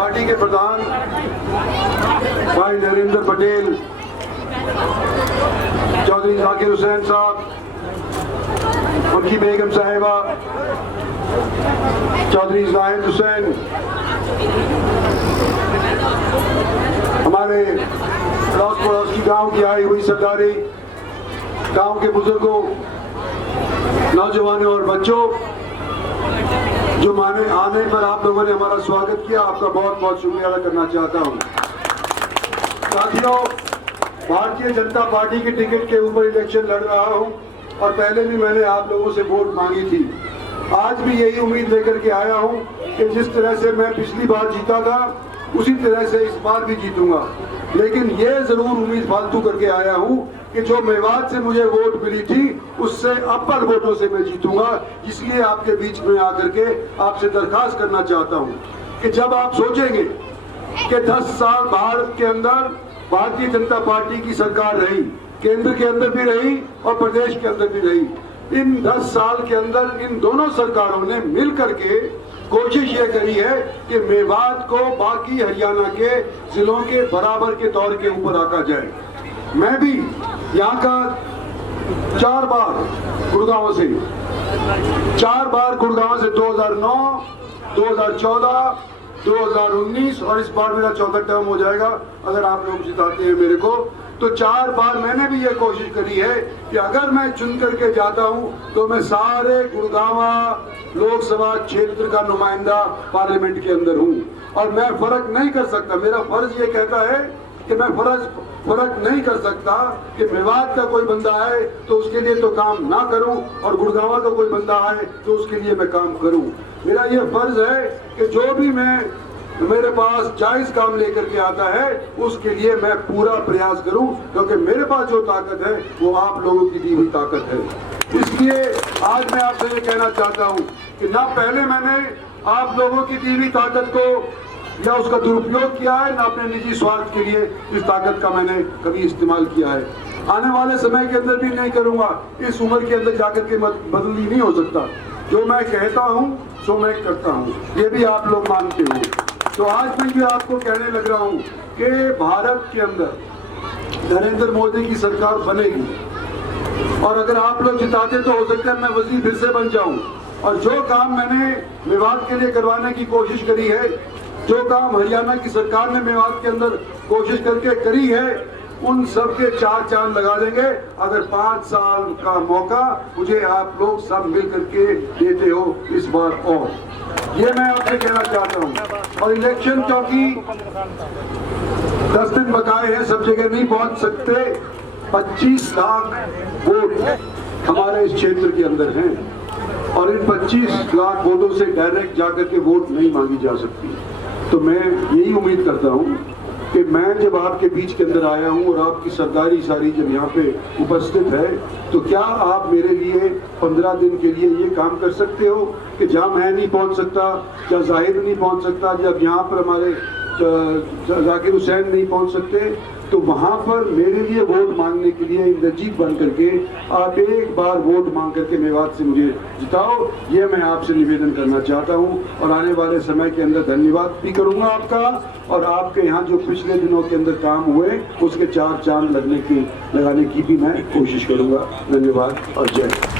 Party के प्रधान भाई नरेंद्र पटेल, चौधरी जाकिर हुसैन साहब, उनकी बेगम साहिबा चौधरी जाहिद हुसैन, हमारे अड़ोस पड़ोस की गांव की आई हुई सरदारी, गांव के बुजुर्गों, नौजवानों और बच्चों, जो आने पर आप लोगों ने हमारा स्वागत किया, आपका बहुत बहुत शुक्रिया अदा करना चाहता हूं। साथियों, भारतीय जनता पार्टी की टिकट के ऊपर इलेक्शन लड़ रहा हूं और पहले भी मैंने आप लोगों से वोट मांगी थी। आज भी यही उम्मीद लेकर के आया हूं कि जिस तरह से मैं पिछली बार जीता था उसी तरह से इस बार भी जीतूंगा, लेकिन ये जरूर उम्मीद फालतू करके आया हूं कि जो मेवात से मुझे वोट मिली थी उससे अपर वोटों से मैं जीतूंगा। इसलिए आपके बीच में आकर के आपसे दरखास्त करना चाहता हूं कि जब आप सोचेंगे कि 10 साल भारत के अंदर भारतीय जनता पार्टी की सरकार रही, केंद्र के अंदर भी रही और प्रदेश के अंदर भी रही, इन 10 साल के अंदर इन दोनों सरकारों ने मिलकर के कोशिश ये करी है कि मेवात को बाकी हरियाणा के जिलों के बराबर के तौर के ऊपर रखा जाए। मैं भी यहाँ का 4 बार गुड़गांव से 2009, 2014, 2019 और इस बार मेरा 4था टर्म हो जाएगा अगर आप लोग जिताते हैं मेरे को, तो 4 बार मैंने भी ये कोशिश करी है कि अगर मैं चुन करके जाता हूं तो मैं सारे गुड़गांव लोकसभा क्षेत्र का नुमाइंदा पार्लियामेंट के अंदर हूं और मैं फर्क नहीं कर सकता। मेरा फर्ज ये कहता है कि मैं फर्क नहीं कर सकता कि मेवात का कोई बंदा आए तो उसके लिए तो काम ना करूं और गुड़गांव का कोई बंदा आए तो उसके लिए मैं काम करूं। मेरा ये फर्ज है कि जो भी मेरे पास जायज काम लेकर के आता है उसके लिए मैं पूरा प्रयास करूं, क्योंकि मेरे पास जो ताकत है वो आप लोगों की दी हुई ताकत है। इसलिए आज मैं आपसे ये कहना चाहता हूं कि ना पहले मैंने आप लोगों की दी हुई ताकत को या उसका दुरुपयोग किया है, ना अपने निजी स्वार्थ के लिए इस ताकत का मैंने कभी इस्तेमाल किया है। आने वाले समय के अंदर भी नहीं करूंगा। इस उम्र के अंदर जाकर के बदली नहीं हो सकता। जो मैं कहता हूं सो मैं करता हूं, ये भी आप लोग मानते हो। तो आज मैं भी आपको कहने लग रहा हूं कि भारत के अंदर नरेंद्र मोदी की सरकार बनेगी और अगर आप लोग जिताते तो हो सकता है मैं वजीर फिर से बन जाऊं और जो काम मैंने मेवात के लिए करवाने की कोशिश करी है, जो काम हरियाणा की सरकार ने मेवात के अंदर कोशिश करके करी है, उन सब के 4 चांद लगा देंगे अगर 5 साल का मौका मुझे आप लोग सब मिल करके देते हो इस बार। और ये मैं आपसे कहना चाहता हूँ। और इलेक्शन चौकी 10 दिन बकाए हैं, सब जगह नहीं पहुंच सकते। 25 लाख वोट हमारे इस क्षेत्र के अंदर हैं और इन 25 लाख वोटों से डायरेक्ट जाकर के वोट नहीं मांगी जा सकती। तो मैं यही उम्मीद करता हूँ कि मैं जब आपके बीच के अंदर आया हूँ और आपकी सरदारी सारी जब यहाँ पे उपस्थित है, तो क्या आप मेरे लिए 15 दिन के लिए ये काम कर सकते हो कि जहाँ मैं नहीं पहुँच सकता, जहाँ जाहिद नहीं पहुँच सकता, जब यहाँ पर हमारे जाकिर हुसैन नहीं पहुँच सकते, तो वहाँ पर मेरे लिए वोट मांगने के लिए नजीब बन करके आप एक बार वोट मांग करके मेवात से मुझे जिताओ। ये मैं आपसे निवेदन करना चाहता हूँ और आने वाले समय के अंदर धन्यवाद भी करूँगा आपका और आपके यहाँ जो पिछले दिनों के अंदर काम हुए उसके 4 चांद लगाने की भी मैं कोशिश करूँगा। धन्यवाद और जय।